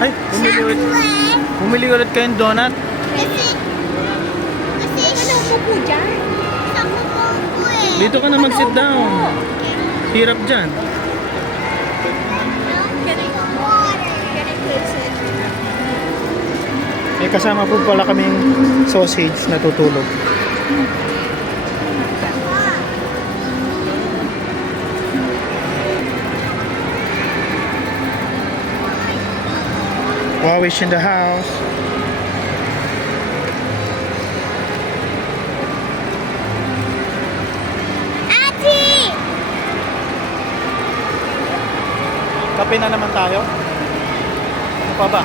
Ay, bumili ulit kayong donut. Kasi ano po dyan? Saan po eh? Dito ka na mag-sit down. Hirap dyan. May kasama po pala kaming sausage na tutulog. Wawish in the house. Ate! Kape na naman tayo. Ano pa ba?